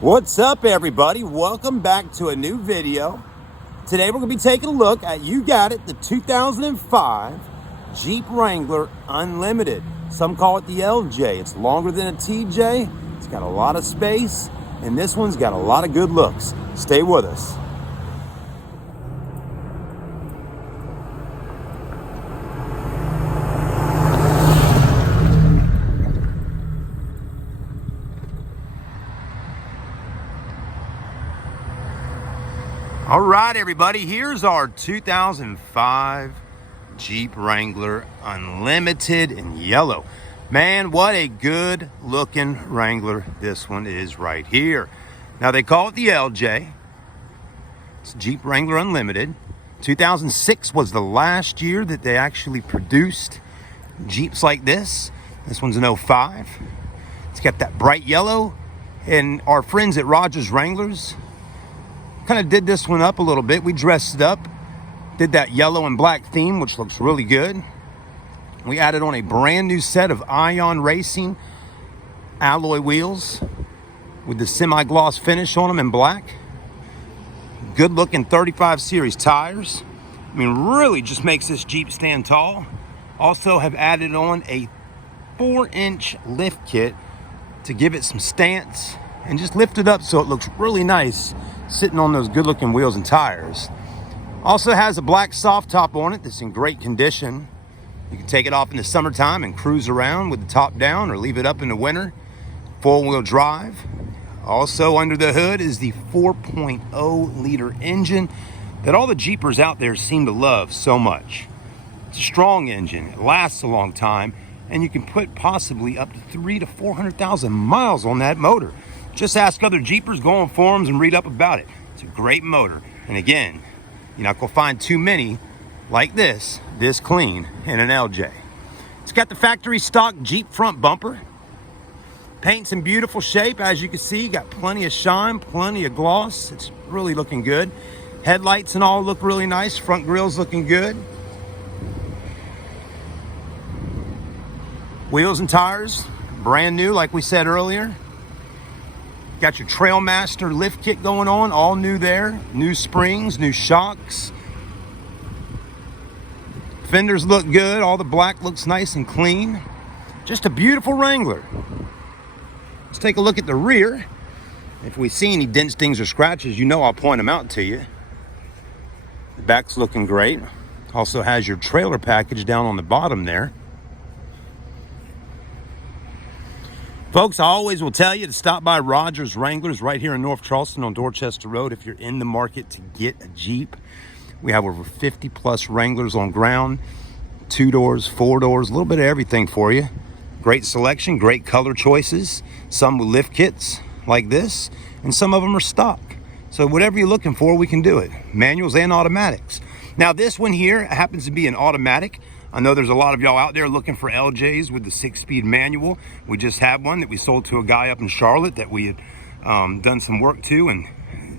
What's up, everybody? Welcome back to a new video. Today we're going to be taking a look at, you got it, the 2005 Jeep Wrangler Unlimited. Some call it the LJ. It's longer than a TJ. It's got a lot of space, and this one's got a lot of good looks. Stay with us. All right, everybody, here's our 2005 Jeep Wrangler Unlimited in yellow. Man, what a good looking Wrangler this one is right here. Now, they call it the LJ. It's Jeep Wrangler Unlimited. 2006 was the last year that they actually produced Jeeps like this. This one's an 05. It's got that bright yellow, and our friends at Rodgers Wranglers kind of did this one up a little bit. We dressed it up, did that yellow and black theme, which looks really good. We added on a brand new set of Ion Racing alloy wheels with the semi-gloss finish on them in black. Good looking 35 series tires. I mean, really just makes this Jeep stand tall. Also have added on a 4-inch lift kit to give it some stance and just lift it up so it looks really nice sitting on those good looking wheels and tires. Also has a black soft top on it that's in great condition. You can take it off in the summertime and cruise around with the top down, or leave it up in the winter. 4-wheel drive. Also under the hood is the 4.0 liter engine that all the Jeepers out there seem to love so much. It's a strong engine, it lasts a long time, and you can put possibly up to 300,000 to 400,000 miles on that motor. Just ask other Jeepers, go on forums and read up about it. It's a great motor. And again, you're not gonna find too many like this clean in an LJ. It's got the factory stock Jeep front bumper. Paint's in beautiful shape. As you can see, got plenty of shine, plenty of gloss. It's really looking good. Headlights and all look really nice. Front grill's looking good. Wheels and tires, brand new like we said earlier. Got your Trailmaster lift kit going on, all new there. New springs, new shocks. Fenders look good. All the black looks nice and clean. Just a beautiful Wrangler. Let's take a look at the rear. If we see any dents, dings, or scratches, you know I'll point them out to you. The back's looking great. Also has your trailer package down on the bottom there. Folks, I always will tell you to stop by Rodgers Wranglers right here in North Charleston on Dorchester Road if you're in the market to get a Jeep. We have over 50 plus Wranglers on ground, 2 doors, 4 doors, a little bit of everything for you. Great selection, great color choices, some with lift kits like this, and some of them are stock. So whatever you're looking for, we can do it. Manuals and automatics. Now this one here happens to be an automatic. I know there's a lot of y'all out there looking for LJs with the 6-speed manual. We just had one that we sold to a guy up in Charlotte that we had done some work to and,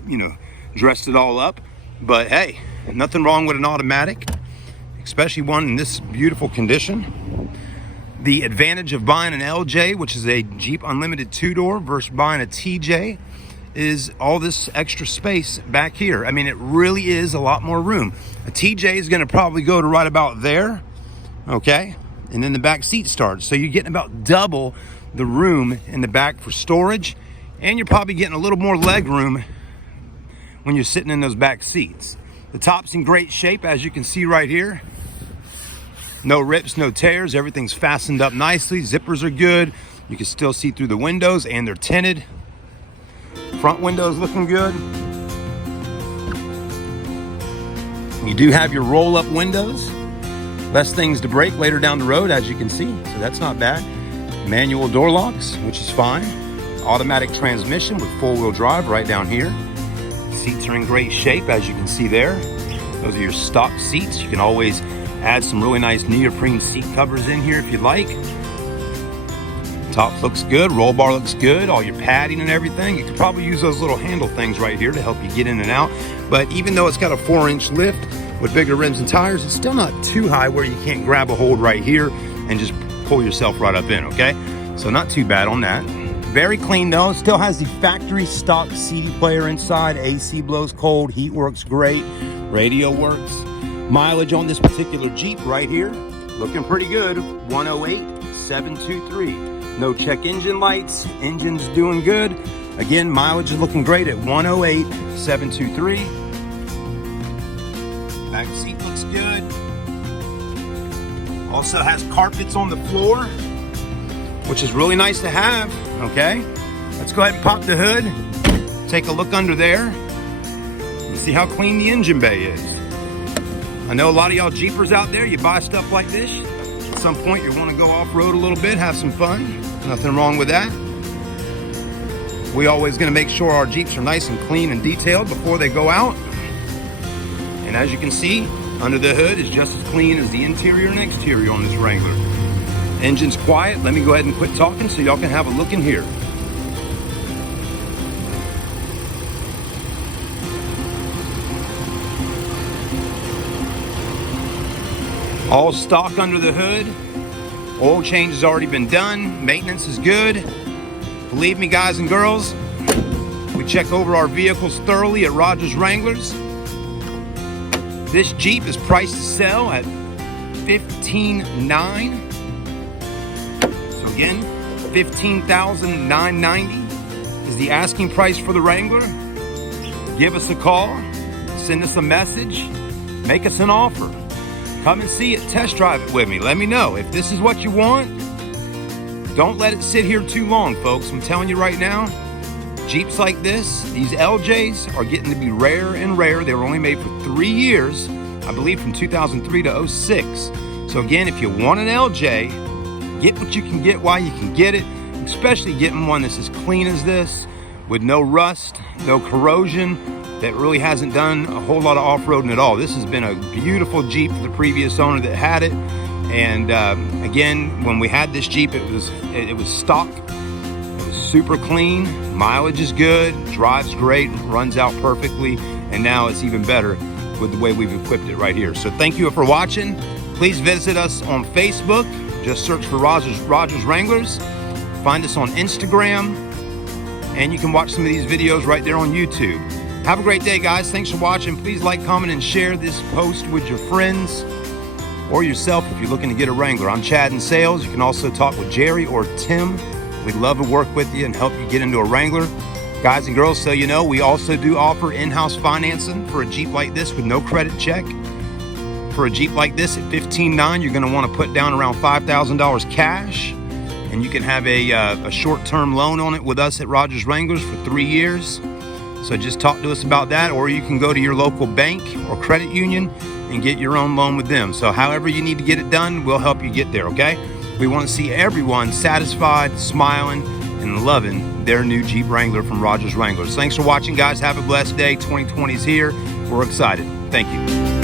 you know, dressed it all up. But hey, nothing wrong with an automatic, especially one in this beautiful condition. The advantage of buying an LJ, which is a Jeep Unlimited 2-door, versus buying a TJ, is all this extra space back here. I mean, it really is a lot more room. A TJ is gonna probably go to right about there. Okay, and then the back seat starts. So you're getting about double the room in the back for storage, and you're probably getting a little more leg room when you're sitting in those back seats. The top's in great shape, as you can see right here. No rips, no tears, everything's fastened up nicely. Zippers are good. You can still see through the windows, and they're tinted. Front windows looking good. You do have your roll-up windows. Less things to break later down the road, as you can see, so that's not bad. Manual door locks, which is fine. Automatic transmission with 4-wheel drive right down here. Seats are in great shape, as you can see there. Those are your stock seats. You can always add some really nice neoprene seat covers in here if you'd like. Top looks good, roll bar looks good, all your padding and everything. You could probably use those little handle things right here to help you get in and out. But even though it's got a 4-inch lift, with bigger rims and tires, it's still not too high where you can't grab a hold right here and just pull yourself right up in, okay? So not too bad on that. Very clean though. Still has the factory stock CD player inside. AC blows cold. Heat works great. Radio works. Mileage on this particular Jeep right here, looking pretty good. 108,723. No check engine lights. Engine's doing good. Again, mileage is looking great at 108,723. Back seat looks good. Also has carpets on the floor, which is really nice to have. Okay, let's go ahead and pop the hood. Take a look under there and see how clean the engine bay is. I know a lot of y'all Jeepers out there, you buy stuff like this. At some point you want to go off-road a little bit, have some fun. Nothing wrong with that. We always going to make sure our Jeeps are nice and clean and detailed before they go out. And as you can see, under the hood is just as clean as the interior and exterior on this Wrangler. Engine's quiet. Let me go ahead and quit talking so y'all can have a look in here. All stock under the hood. Oil change has already been done. Maintenance is good. Believe me, guys and girls, we check over our vehicles thoroughly at Rodgers Wranglers. This Jeep is priced to sell at $15,900. So again, $15,990 is the asking price for the Wrangler. Give us a call, send us a message, make us an offer. Come and see it, test drive it with me. Let me know if this is what you want. Don't let it sit here too long, folks. I'm telling you right now, Jeeps like this, these LJs are getting to be rare and rare. They were only made for 3 years, I believe from 2003 to 06. So again, if you want an LJ, get what you can get while you can get it, especially getting one that's as clean as this, with no rust, no corrosion, that really hasn't done a whole lot of off-roading at all. This has been a beautiful Jeep for the previous owner that had it. And again, when we had this Jeep, it was stock. It was super clean. Mileage is good. Drives great. Runs out perfectly. And now it's even better with the way we've equipped it right here. So thank you for watching. Please visit us on Facebook. Just search for Rodgers Wranglers. Find us on Instagram. And you can watch some of these videos right there on YouTube. Have a great day, guys. Thanks for watching. Please like, comment, and share this post with your friends or yourself if you're looking to get a Wrangler. I'm Chad in sales. You can also talk with Jerry or Tim. We'd love to work with you and help you get into a Wrangler. Guys and girls, so you know, we also do offer in-house financing for a Jeep like this with no credit check. For a Jeep like this at $15,900, you're going to want to put down around $5,000 cash. And you can have a short-term loan on it with us at Rodgers Wranglers for 3 years. So just talk to us about that, or you can go to your local bank or credit union and get your own loan with them. So however you need to get it done, we'll help you get there, okay? We want to see everyone satisfied, smiling, and loving their new Jeep Wrangler from Rodgers Wranglers. Thanks for watching, guys. Have a blessed day. 2020 is here. We're excited. Thank you.